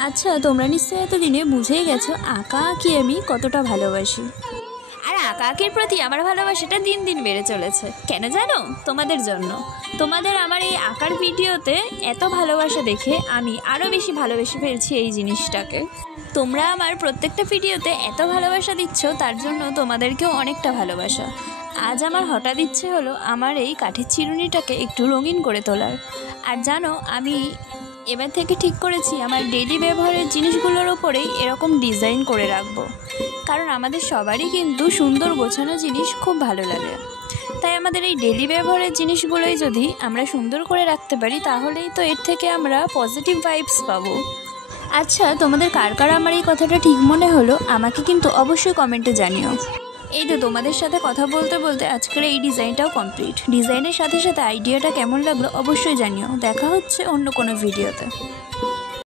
আচ্ছা, তোমরা নিশ্চয়ই এতদিনে বুঝেই গেছো আঁকা আঁকি আমি কতটা ভালোবাসি। আর আঁকা আঁকির প্রতি আমার ভালোবাসাটা দিন দিন বেড়ে চলেছে। কেন জানো? তোমাদের জন্য। তোমাদের আমার এই আঁকার ভিডিওতে এত ভালোবাসা দেখে আমি আরও বেশি ভালোবেসে ফেলছি এই জিনিসটাকে। তোমরা আমার প্রত্যেকটা ভিডিওতে এত ভালোবাসা দিচ্ছ, তার জন্য তোমাদেরকেও অনেকটা ভালোবাসা। আজ আমার হঠাৎ ইচ্ছে হলো আমার এই কাঠের চিরুনিটাকে একটু রঙিন করে তোলার। আর জানো, আমি এবার থেকে ঠিক করেছি আমার ডেইলি ব্যবহারের জিনিসগুলোর ওপরেই এরকম ডিজাইন করে রাখবো। কারণ আমাদের সবারই কিন্তু সুন্দর গোছানো জিনিস খুব ভালো লাগে। তাই আমাদের এই ডেইলি ব্যবহারের জিনিসগুলোই যদি আমরা সুন্দর করে রাখতে পারি, তাহলেই তো এর থেকে আমরা পজিটিভ ভাইবস পাবো। আচ্ছা, তোমাদের কার কার আমার এই কথাটা ঠিক মনে হলো আমাকে কিন্তু অবশ্যই কমেন্টে জানিও। এই তো তোমাদের সাথে কথা বলতে বলতে আজকের এই ডিজাইনটাও কমপ্লিট। ডিজাইনের সাথে সাথে আইডিয়াটা কেমন লাগলো অবশ্যই জানিও। দেখা হচ্ছে অন্য কোনো ভিডিওতে।